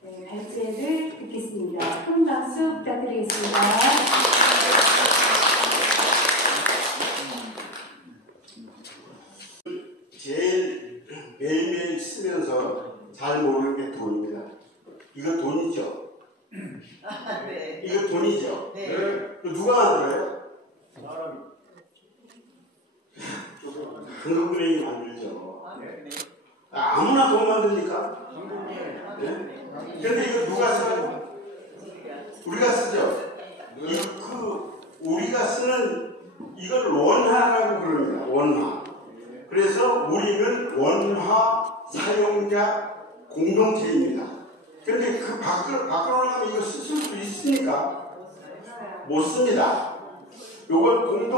네, 발제를 듣겠습니다. 큰 박수 부탁드리겠습니다. 제일 매일매일 쓰면서 잘 모르는 게 돈입니다. 이거 돈이죠? 네. 이거 돈이죠? 네. 누가 만들어요? 사람이. 한국은행이 만들죠. 네. 아무나 돈 만듭니까? 한국에. 네? 근데 이거 누가 써요? 우리가 쓰죠? 우리가 쓰는 이걸 원화라고 그럽니다. 원화. 그래서 우리는 원화 사용자 공동체입니다. 그런데 그 밖으로 나가면 이거 쓸 수 있습니까? 못 씁니다. 이건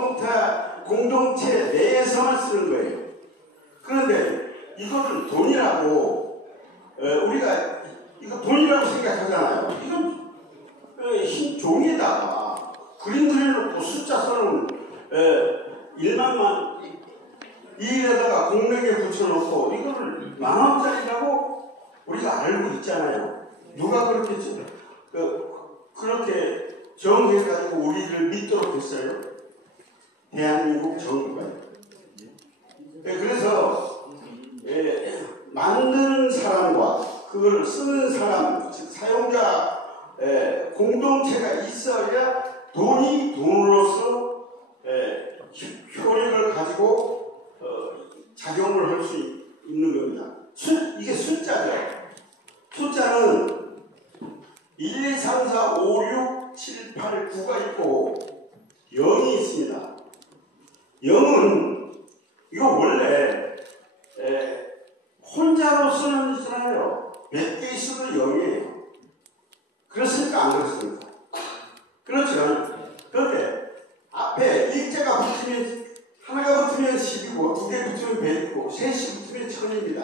공동체 내에서만 쓰는 거예요. 그런데 이거를 돈이라고 우리가 이거 돈이라고 생각하잖아요. 이건 흰 종이에다가 그림 그려놓고 숫자 써놓은 1만만 이에다가 공명에 붙여놓고 이거를 10,000원짜리라고 우리가 알고 있잖아요. 누가 그렇게 그렇게 정해가지고 우리를 믿도록 했어요? 대한민국 정부가요. 그래서 만드는 사람과 그걸 쓰는 사람, 즉 사용자 공동체가 있어야 돈이 돈으로서 효력을 가지고 작용을 할 수 있는 겁니다. 이게 숫자죠. 숫자는 1, 2, 3, 4, 5, 6, 7, 8, 9가 있고 0이 있습니다. 0은 이거 원래 혼자로 쓰는 숫자예요. 몇 개 있어도 0이에요. 그렇습니까? 안 그렇습니까? 그렇죠. 그런데 앞에 일자가 붙으면 하나가 붙으면 10이고 두 개 붙으면 100이고 셋이 붙으면 1000입니다.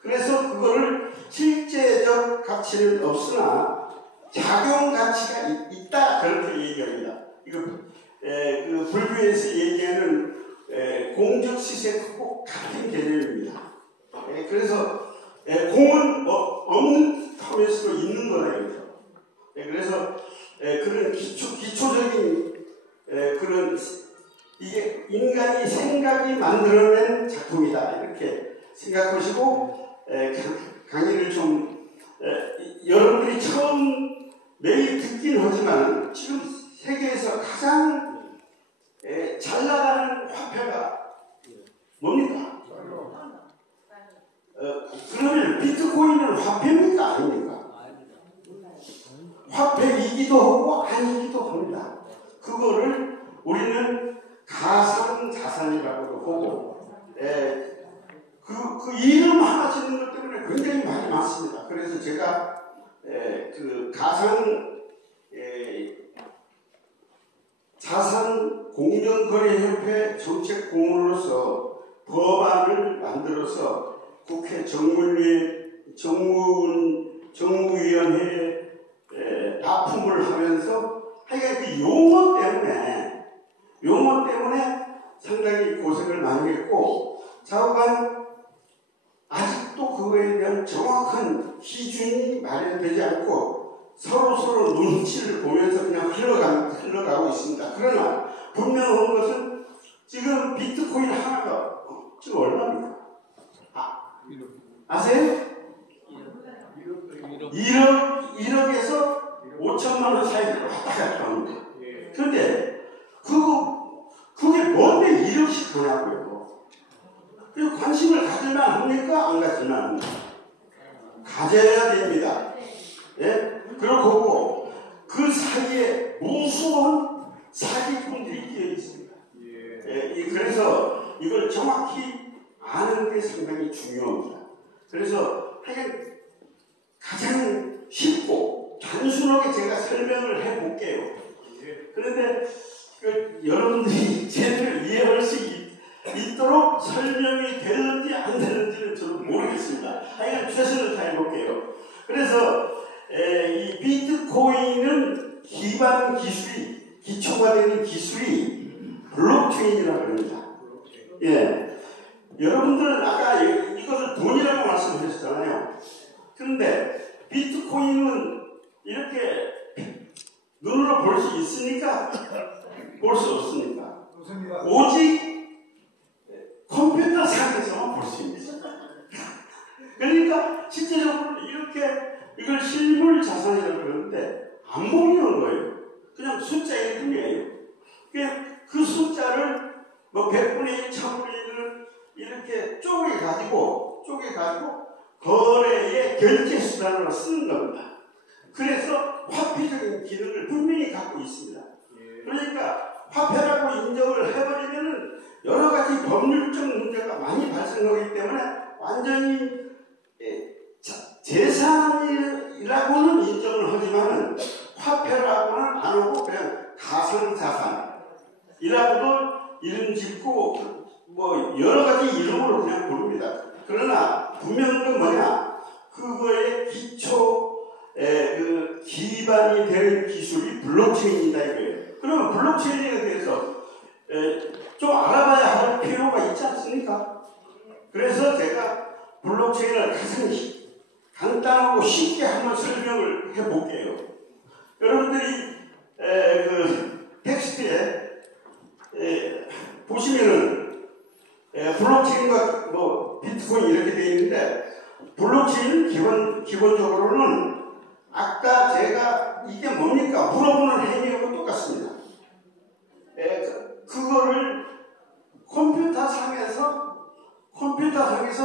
그래서 그거를 실제적 가치는 없으나 작용 가치가 있다 그렇게 얘기합니다. 이거 그 불교에서 얘기하는 공적 시세하고 같은 개념입니다. 그래서 공은 없는 텀에서도 있는 거예요. 그래서 그런 기초적인 그런 이게 인간이 생각이 만들어낸 작품이다 이렇게 생각하시고 강의를 좀 여러분들이 처음 매일 듣긴 하지만 지금 세계에서 가장 잘 나가는 화폐가 뭡니까? 그러면 비트코인은 화폐입니까? 아닙니까? 화폐이기도 하고 아니기도 합니다. 그거를 우리는 가상자산이라고도 보고 그 이름 하나 짓는 것 때문에 굉장히 많이 많습니다. 그래서 제가 그 가상 자산 공정거래협회 정책공무로서 법안을 만들어서 국회 정무위원회에 납품을 하면서 하여간 그 용어 때문에 상당히 고생을 많이 했고 좌우간 아직도 그거에 대한 정확한 기준이 마련되지 않고 서로 눈치를 보면서 그냥 흘러가고 있습니다. 그러나 분명한 것은 지금 비트코인 하나가 지금 얼마입니까? 아세요? 1억에서 5천만 원 사이로 왔다 갔다 하는데 그런데 그게 뭔데 1억씩 하냐고요. 그리고 관심을 가질만 합니까? 안 가질만 합니까? 가져야 됩니다. 예? 그렇고 그 사이에 무수한 사기꾼들이 끼어 있습니다. 그래서 이걸 정확히 아는 게 상당히 중요합니다. 그래서 하여간 가장 쉽고 단순하게 제가 설명을 해볼게요. 그런데 여러분들이 제대로 이해할 수 있도록 설명이 되는지 안 되는지는 저는 모르겠습니다. 하여간 최선을 다해볼게요. 그래서 이 비트코인은 기반 기술이 기초가 되는 기술이 블록체인이라고 합니다. 예, 여러분들은 아까 이것을 돈이라고 말씀하셨잖아요. 그런데 비트코인은 이렇게 눈으로 볼 수 있으니까 볼 수 없으니까 오직 컴퓨터 상에서만 볼 수 있습니다. 그러니까 실제적으로 이렇게 이걸 실물 자산이라고 그러는데 안 보이는 거예요. 그냥 숫자일 뿐이에요. 그 숫자를 뭐 100분의 1, 1000분의 1을 이렇게 쪼개가지고 거래의 결제 수단으로 쓰는 겁니다. 그래서 화폐적인 기능을 분명히 갖고 있습니다. 그러니까 화폐라고 인정을 해버리면 여러 가지 법률적 문제가 많이 발생하기 때문에 완전히 재산이라고는 인정을 하지만 화폐라고는 안 하고 그냥 가상자산이라고도 이름 짓고 뭐 여러 가지 이름으로 그냥 부릅니다. 그러나 분명한 건 뭐냐? 그거의 그 기반이 되는 기술이 블록체인이다 이거예요. 그러면 블록체인에 대해서 좀 알아봐야 할 필요가 있지 않습니까? 그래서 제가 블록체인을 가장 간단하고 쉽게 한번 설명을 해볼게요. 여러분들이 그 텍스트에 보시면은 블록체인과 뭐 비트코인 이렇게 되어 있는데 블록체인은 기본적으로는 아까 제가 이게 뭡니까 물어보는 행위하고 똑같습니다. 그거를 컴퓨터 상에서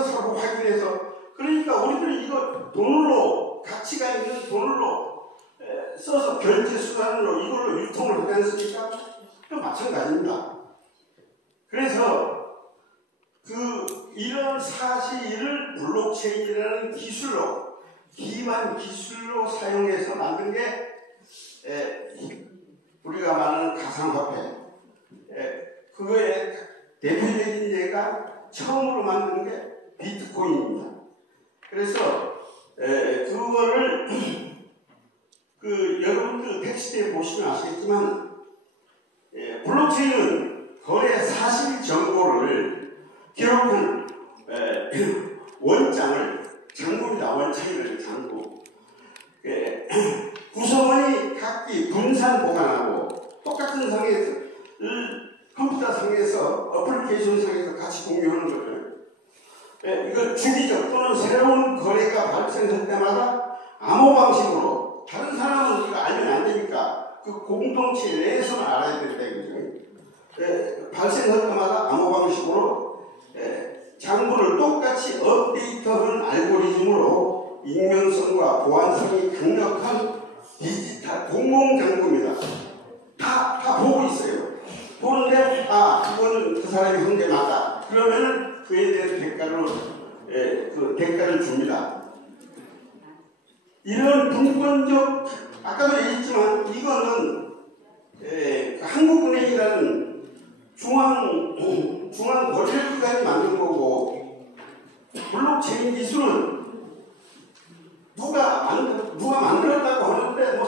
서로 확인해서 그러니까 우리들이 이거 돈으로 가치가 있는 돈으로 써서 결제 수단으로 이걸로 유통을 하지 않습니까? 마찬가지입니다. 그래서 이런 사실을 블록체인이라는 기반 기술로 사용해서 만든 게 우리가 말하는 가상화폐. 그거의 대표적인 예가 처음으로 만든 게 비트코인입니다. 그래서 그거를 여러분들 텍스트에 보시면 아시겠지만 블록체인은 거래 사실 정보를 기록한 장부입니다. 원창이라는 장부. 구성원이 각기 분산 보관하고 똑같은 상에서 컴퓨터 상에서 어플리케이션 상에서 같이 공유하는 거죠. 이거 주기적 또는 새로운 거래가 발생할 때마다 암호 방식으로 다른 사람은 이거 알면 안 되니까 그 공동체 내에서만 알아야 된다 이거죠. 발생할 때마다 암호 방식으로 장부를 똑같이 업데이트하는 알고리즘으로 익명성과 보안성이 강력한 디지털 공공장부입니다. 다 보고 있어요. 보는데 그거는 그 사람이 한 게 맞다. 그러면은 그에 대한 대가를 줍니다. 이런 분권적 아까도 얘기했지만 이거는 한국은행이라는 중앙 거래기관이 만든 거고 블록체인 기술은 누가 만들었다고 하는데 뭐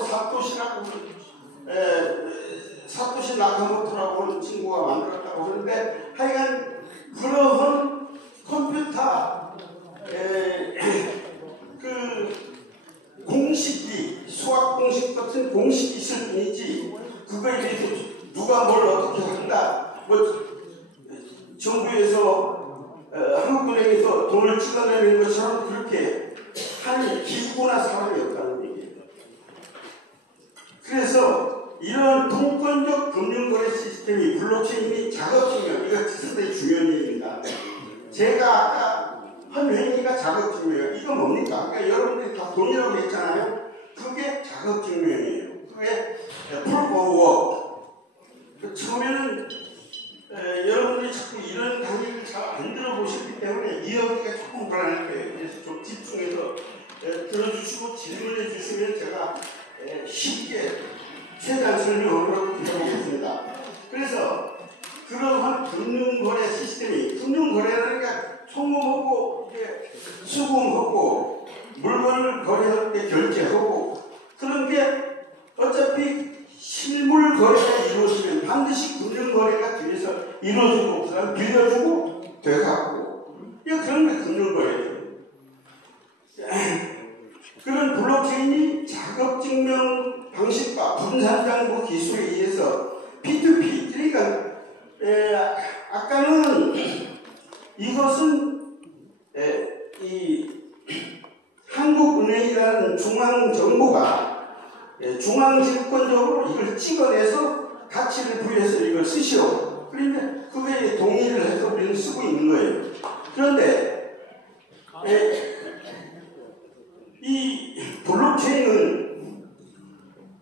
사토시 나카모토라고 하는 친구가 만들었다고 하는데 하여간 그러한 컴퓨터 공식이 수학 공식 같은 공식이 있을 뿐이지 그거에 대해서 누가 뭘 어떻게 한다 정부에서 한국은행에서 돈을 찍어내는 것처럼 그렇게 하는 기구나 사람이 없다는 얘기예요. 그래서 이런 통권적 금융거래 시스템이 블록체인이 작업증명, 이거 상당히 중요한 얘기입니다. 제가 아까 한 행위가 작업증명이에요. 이거 뭡니까? 그러니까 여러분들이 다 돈이라고 했잖아요. 그게 작업증명이에요. 그게 프로포워. 처음에는 여러분들이 자꾸 이런 강의를 잘 안 들어보셨기 때문에 이해하기가 조금 불안할 거예요. 그래서 좀 집중해서 들어주시고 질문해 주시면 제가 쉽게 최대한 설명을 해보겠습니다. 그래서 그러한 금융거래 시스템이 금융거래라는 게 송금하고 수금하고 물건을 거래할 때 결제하고 그런 게 어차피 실물 거래가 이루어지면 반드시 금융거래가 뒤에서 이루어지고 그 다음 빌려주고 되갚고 그런 게 금융거래예요. 그런 블록 비트코인이 자급증명 방식과 분산장부 기술에 의해서 P2P, 그러니까 아까는 이것은 이 한국은행이라는 중앙정부가 중앙집권적으로 이걸 찍어내서 가치를 부여해서 이걸 쓰시오. 그런데 그거에 동의를 해서 우리는 쓰고 있는 거예요. 그런데 이 블록체인은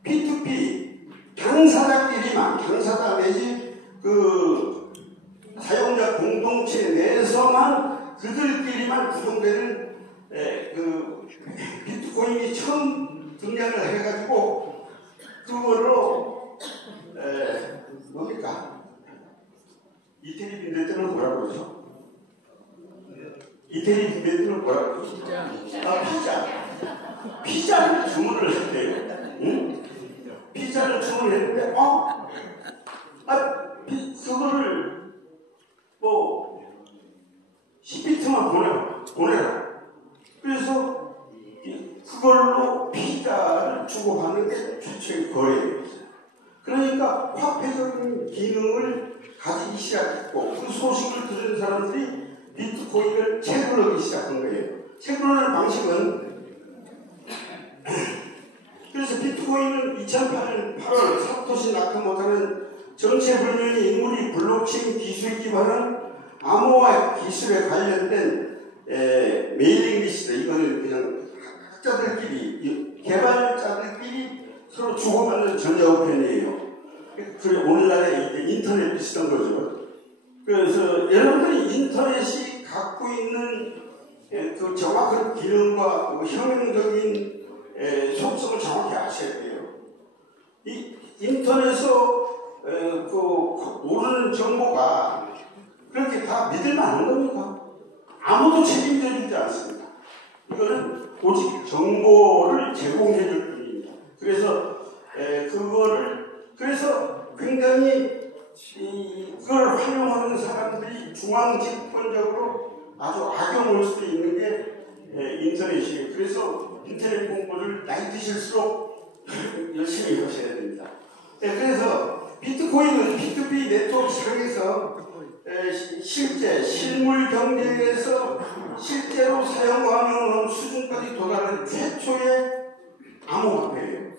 P2P 당사자끼리만, 당사자 내지 그 사용자 공동체 내에서만 그들끼리만 구성되는 그 비트코인이 처음 등장을 해가지고 그걸로 뭡니까? 이태리 빈대들은 뭐라고 그러죠? 이태리 빈대들은 뭐라고 그러죠? 피자를 주문을 했대요. 응? 피자를 주문했는데 그거를 뭐 10비트만 보내라. 그래서 그걸로 피자를 주고받는 게 최초의 거래예요. 그러니까 화폐적인 기능을 가지기 시작했고 그 소식을 들은 사람들이 비트코인을 채굴하기 시작한 거예요. 채굴하는 방식은 그래서 비트코인은 2008년 8월 사토시 나카모토라는 정체불명의 인물이 블록체인 기술에 기반한 암호화 기술에 관련된 메일링 리스트, 이거는 그냥 학자들끼리, 개발자들끼리 서로 주고받는 전자우편이에요. 그래, 오늘날의 인터넷 비슷한 거죠. 그래서 여러분들이 인터넷이 갖고 있는 그 정확한 기능과 그 혁명적인 속성을 정확히 아셔야 돼요. 이 인터넷에서 오르는 정보가 그렇게 다 믿을 만한 겁니까? 아무도 책임져 주지 않습니다. 이거는 오직 정보를 제공해 줄 뿐입니다. 그래서 그래서 굉장히 그걸 활용하는 사람들이 중앙집권적으로 아주 악용할 수도 있는 게 인터넷이에요. 그래서 인터넷 공부를 나이 드실수록 열심히 하셔야 됩니다. 그래서 비트코인은 P2P 네트워크 시장에서 실제 실물 경제에서 실제로 사용 가능한 수준까지 도달한 최초의 암호화폐예요.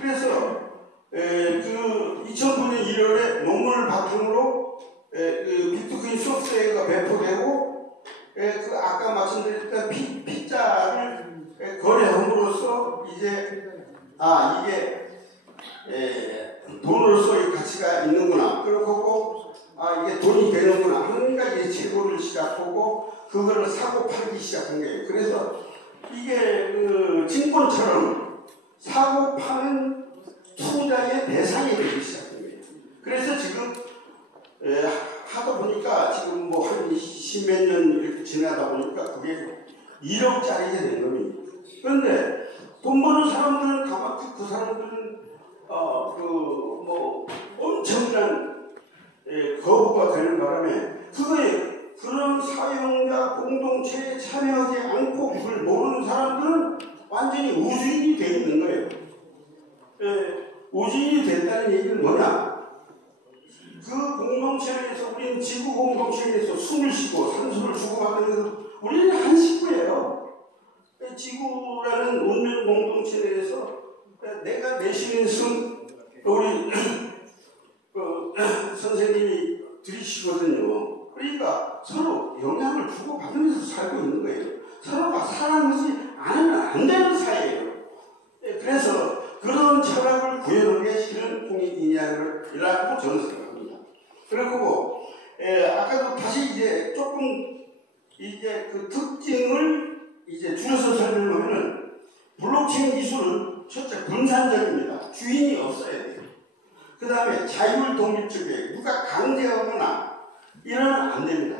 그래서 그 2009년 1월에 논문을 바탕으로 비트코인 소프트웨어가 배포되고 그 아까 말씀드렸던 피자를 거래함으로써 이제 이게 돈으로서의 가치가 있는구나. 그렇고 이게 돈이 되는구나. 그러니까 이제 재고를 시작하고 그거를 사고 팔기 시작한 거예요. 그래서 이게 그 증권처럼 사고 파는 투자의 대상이 되기 시작한 거예요. 그래서 지금 하다 보니까 지금 뭐 한 십몇 년 이렇게 지나다 보니까 그게 1억짜리가 된 겁니다. 그런데 돈 버는 사람들은 가만히 그 사람들은 뭐 엄청난 거부가 되는 바람에 그런 사용자 공동체에 참여하지 않고 그걸 모르는 사람들은 완전히 우주인이 되어 있는 거예요. 우주인이 됐다는 얘기는 뭐냐? 그 공동체에서 우리는 지구 공동체에서 숨을 쉬고 산소를 주고받는 우리는 한 식구예요. 지구라는 운명 공동체 내에서 내가 내쉬는 숨 우리 선생님이 들이시거든요. 그러니까 서로 영향을 주고받으면서 살고 있는 거예요. 서로가 사랑하지 않으면 안 되는 사이예요. 그래서 그런 철학을 구현한 게 실은 공익이냐라고 저는 생각합니다. 그리고 아까도 다시 이제 조금 이제 그 특징을 이제 줄여서 설명하면은 블록체인 기술은 첫째 분산적입니다. 주인이 없어야 돼요. 그 다음에 자율 독립적이에요. 누가 강제하거나 이러면 안 됩니다.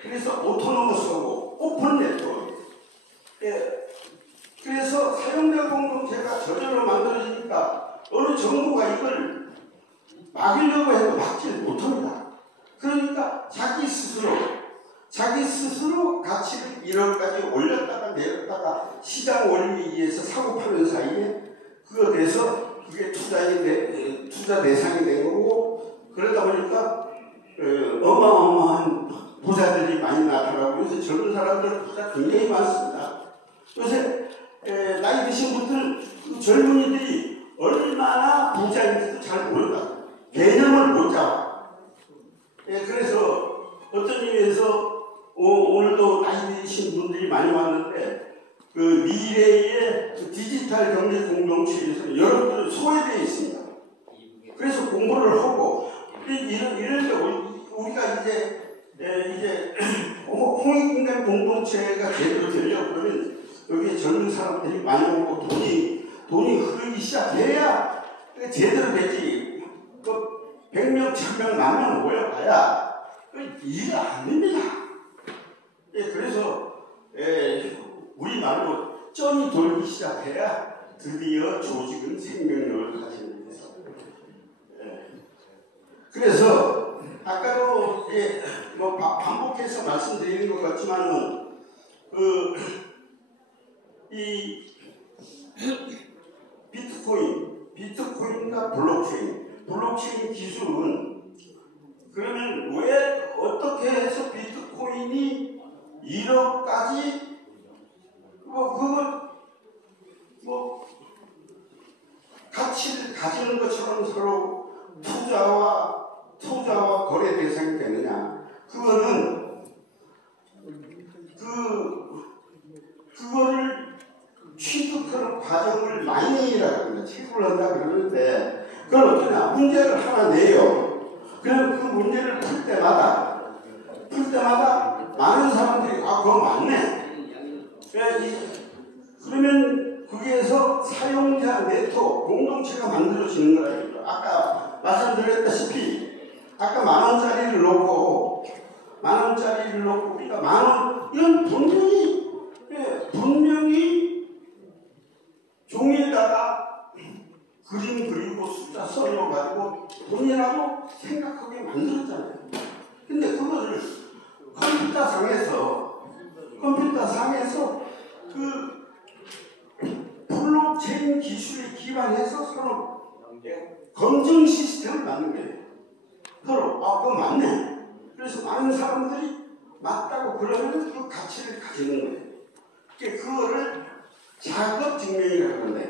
그래서 오토노머스하고 오픈 네트워크. 그래서 사용자 공동체가 저절로 만들어지니까 어느 정부가 이걸 막으려고 해도 막지 못합니다. 그러니까 자기 스스로 가치를 1억까지 올렸다가 내렸다가 시장 원리에 의해서 사고 파는 사이에 그거 돼서 그게 투자 대상이 된 거고 그러다 보니까 어마어마한 부자들이 많이 나타나고 요새 젊은 사람들 부자 굉장히 많습니다. 요새 나이 드신 분들 그 젊은이들이 얼마나 부자인지도 잘 모른다. 개념을 못 잡아. 그래서 어떤 의미에서 오늘도 나이 드신 분들이 많이 왔는데 그 미래의 그 디지털 경제 공동체에서 여러분들은 소외되어 있습니다. 그래서 공부를 하고 이럴 때 우리가 이제 홍익인간 공동체가 제대로 되려고 그러면 여기에 젊은 사람들이 많이 오고 돈이 흐르기 시작해야 제대로 되지. 그 100명, 1000명, 10,000명 모여봐야 일이 안 됩니다. 그래서 우리말로 쩐이 돌기 시작해야 드디어 조직은 생명력을 가지는 거예요. 그래서 아까도 뭐 반복해서 말씀드리는 것 같지만은 이 비트코인과 블록체인 기술은 그러면 왜 어떻게 해서 비트코인이 1억까지 가치를 가지는 것처럼 서로 투자와 거래 대상이 되느냐? 그거는 그거를 취득하는 과정을 마이닝이라고 합니다. 체크를 한다 그러는데 그건 어떠냐? 문제를 하나 내요. 그럼 그 문제를 풀 때마다 많은 사람들이 그거 맞네. 그러면 거기에서 사용자 네트워크 공동체가 만들어지는 거예요. 아까 말씀드렸다시피 아까 10,000원짜리를 놓고 우리가 10,000원 이건 분명히 종이에다가 그림 그리고 숫자 써가지고 돈이라고 생각하게 만들었잖아요. 근데 그거를 컴퓨터 상에서 그 블록체인 기술에 기반해서 서로 검증 시스템을 만든 거예요. 서로 그거 맞네. 그래서 많은 사람들이 맞다고 그러면 그 가치를 가지는 거예요. 그거를 자급 증명이라고 한다.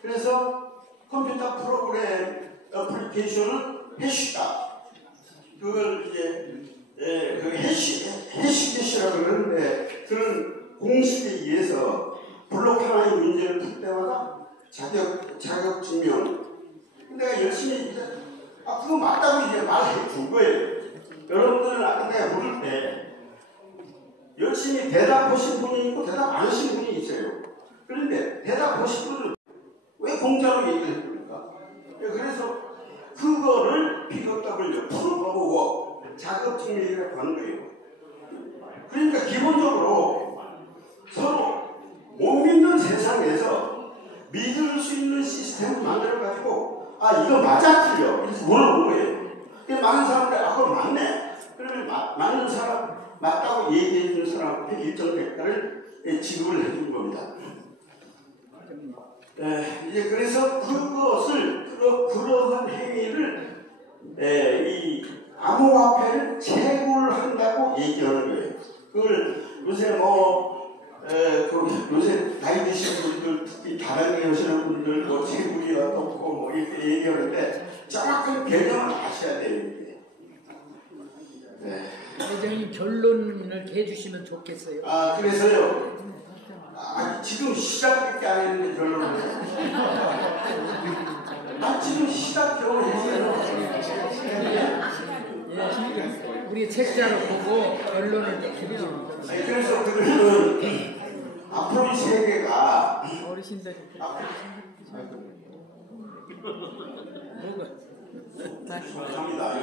그래서 컴퓨터 프로그램 어플리케이션은 해시다. 그걸 이제 그 해시캐시라고 그러는데 그런 공식에 의해서 블록 하나의 문제를 풀 때마다 자격 증명. 내가 열심히 그거 맞다고 이제 말해 준 거예요. 여러분들은 아까 내가 물을 때 열심히 대답하신 분이 있고 대답 안 하신 분이 있어요. 그런데 대답하신 분은 왜 공짜로 얘기를 해줍니까? 그래서 그거를 픽업답을 풀어보고 자격증명이라고 하는 거예요. 그러니까 기본적으로 서로 못 믿는 세상에서 믿을 수 있는 시스템을 만들어가지고 이거 맞아 틀려 그래서 물어본 거예요. 많은 사람들이 그거 맞네. 그러면 맞는 사람 맞다고 얘기해 준 사람한테 일정 대가를 지급을 해준 겁니다. 이제 그래서 그러한 행위를 이 암호화폐를 채굴한다고 얘기하는 거예요. 그걸 요새 요새 나이 드신 분들 특히 다른 하시는 분들 채굴이 어떻고 이렇게 얘기하는데 정확한 개념을 아셔야 돼요. 회장님 결론을 해주시면 좋겠어요. 그래서요. 지금 시작밖에 안 했는데 결론을. 지금 시작 겨우 했어요. 우리 책자를 보고 결론을 드리죠. 그래서 그거는 앞으로 이 세계가 어르신들이 합니다.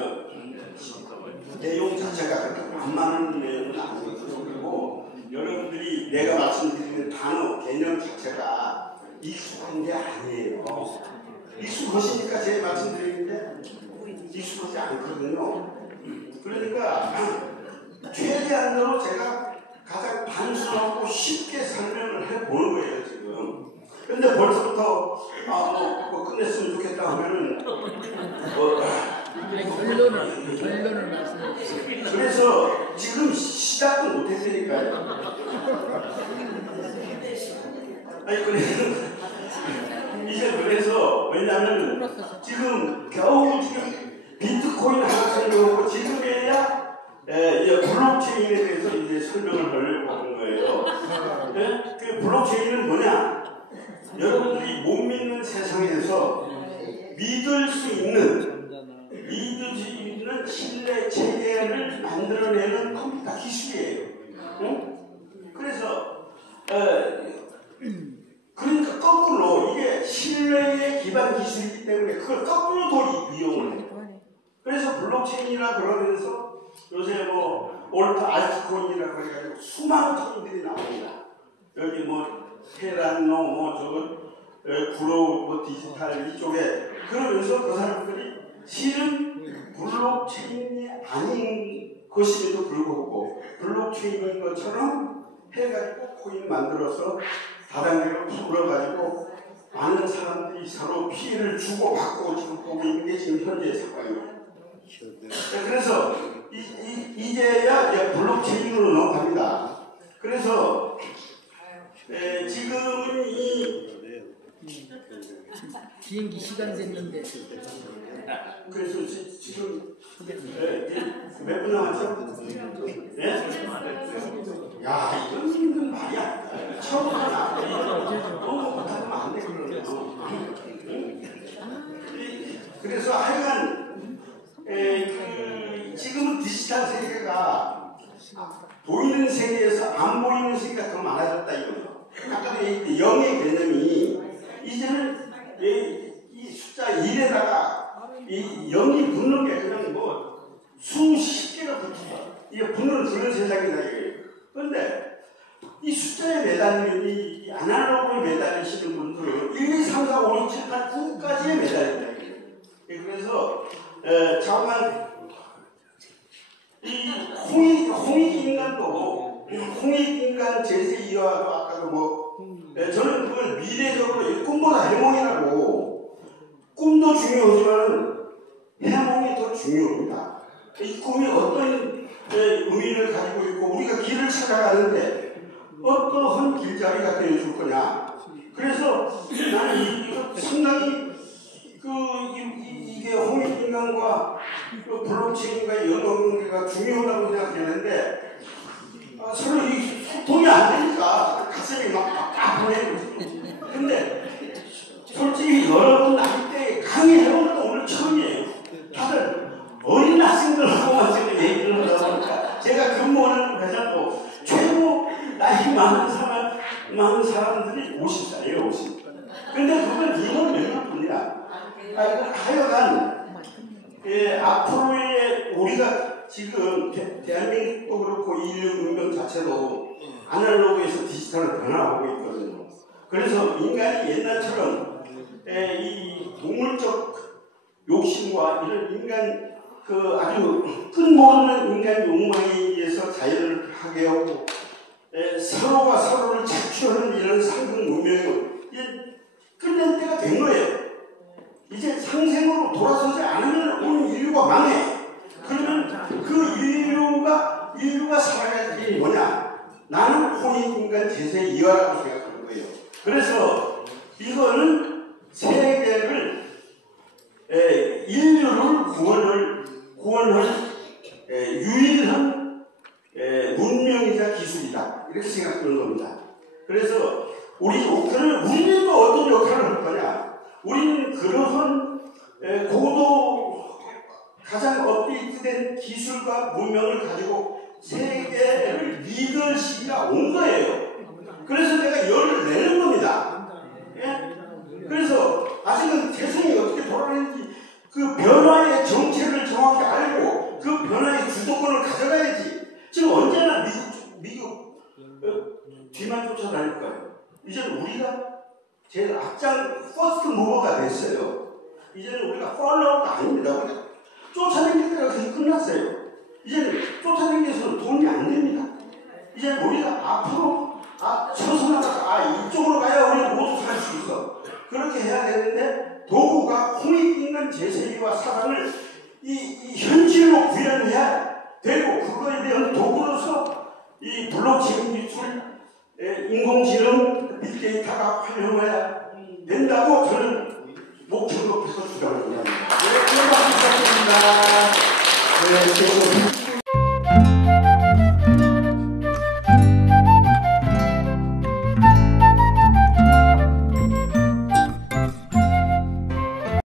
내용 자체가 그렇게 만만한 내용은 아니거든요. 그리고 여러분들이 내가 말씀드리는 단어, 개념 자체가 익숙한 게 아니에요. 익숙하시니까 제가 말씀드리는데 익숙하지 않거든요. 그러니까 최대한으로 제가 가장 단순하고 쉽게 설명을 해보는 거예요, 지금. 근데 벌써부터, 뭐 끝냈으면 좋겠다 하면은, 결론을 말씀해 주세요. 그래서 지금 시작도 못했으니까요. 아니, 그래서, 왜냐면, 지금 겨우 지금 비트코인 하나 설명하고, 지금에야, 블록체인에 대해서 이제 설명을 하려고 하는 거예요. 네? 그 블록체인은 뭐냐? 여러분들이 못 믿는 세상에서 믿을 수 있는 신뢰 체계를 만들어내는 컴퓨터 기술이에요. 응? 그래서 그러니까 거꾸로 이게 신뢰의 기반 기술이기 때문에 그걸 거꾸로 이용을 해요. 그래서 블록체인이라 그러면서 요새 뭐 알트코인이라고 해가지고 수많은 코인들이 나옵니다. 여기 뭐 테란노 뭐 저거 구로 뭐 디지털 이쪽에 그러면서 그 사람들이 실은 블록체인이 아닌 것임에도 불구하고 블록체인인 것처럼 해가지고 코인 만들어서 다단계로 풀어가지고 많은 사람들이 서로 피해를 주고받고 지금 보고 있는 게 지금 현재의 상황입니다. 그래서 이제야 이제 블록체인으로 넘어갑니다. 그래서 지금은 비행기 시간 됐는데. 그래서 지금 몇 분 남았죠? 네? 야, 이건 말이 아니다. 처음부터 너무 못하면 안 되거든요. 그래서 하여간 지금은 디지털 세계가 보이는 세계에서 안 보이는 세계가 더 많아졌다 이거죠. 아까도 얘기했듯이 0의 개념이 이제는 이 숫자 1에다가 이 0이 붙는 게 그냥 뭐 수십 개가 붙어요. 이게 붙는 그런 세상이다 이거예요. 그런데 이 숫자에 매달리는 이 아날로그에 매달리시는 분들은 1, 2, 3, 4, 5, 6, 7, 8, 9까지에 매달린다 이거예요. 그래서 자만 이 홍익인간도 홍익인간 제세 이화도 아까도 뭐 저는 그걸 미래적으로 꿈보다 해몽이라고 꿈도 중요하지만 해몽이 더 중요합니다. 이 꿈이 어떤 의미를 가지고 있고 우리가 길을 찾아가는데 어떠한 길잡이가 되어줄 거냐. 그래서 나는 이거 상당히 이게 홍익인간과 블록체인과 연관관계가 중요하다고 생각했는데 서로 이 소통이 안 되니까 가슴이 막 보내는 거죠. 근데 솔직히 여러분 나이대에 강의해보는 건 오늘 처음이에요. 다들 어린 학생들하고만 지금 얘기를 하다 보니까 제가 근무하는 회사도 최고 나이 많은 사람들이 50살이에요, 50. 근데 그건 인원 몇 명뿐이야. 하여간 앞으로의 우리가 지금 대한민국도 그렇고 인류 문명 자체도 아날로그에서 디지털로 변화하고 있거든요. 그래서 인간이 옛날처럼 이 동물적 욕심과 이런 인간 아주 끝모르는 인간 욕망에 의해서 자연을 하게 하고 서로가 서로를 착취하는 이런 상승 문명을 이제 끝낼 때가 된 거예요. 이제 상생으로 돌아서지 않으면 오늘 인류가 망해. 그러면 그 인류가 살아갈 길이 뭐냐? 나는 홍익인간 제세 이화라고 생각하는 거예요. 그래서 이거는 세계를 인류를 구원할 유일한 문명이자 기술이다. 이렇게 생각하는 겁니다. 그래서 우리는 어떤 역할을 할 거냐? 우리는 그러한 가장 업데이트된 기술과 문명을 가지고 세계를 리드할 시기가 온 거예요. 그래서 내가 열을 내는 겁니다. 예? 그래서 아직은 세상이 어떻게 돌아가는지 그 변화의 정체를 정확히 알고 그 변화의 주도권을 가져가야지. 지금 언제나 미국 뒤만 쫓아다닐 거예요. 이제는 우리가 제일 앞장 퍼스트 무버가 됐어요. 이제는 우리가 팔로우가 아닙니다. 우리가 쫓아다닐 때가 그게 끝났어요. 이제는 쫓아다니면서는 돈이 안 됩니다. 이제는 우리가 앞으로 서서나가 이쪽으로 가야 우리 모두 살 수 있어. 그렇게 해야 되는데 도구가 홍익인간 재생이와 사랑을 이 현실로 구현해야 되고 그거에 대한 도구로서 이 블록체인 기술, 인공지능, 빅데이터가 활용해야 된다고 저는 목표로 해서 주장을 합니다. 네, 고맙습니다. 네,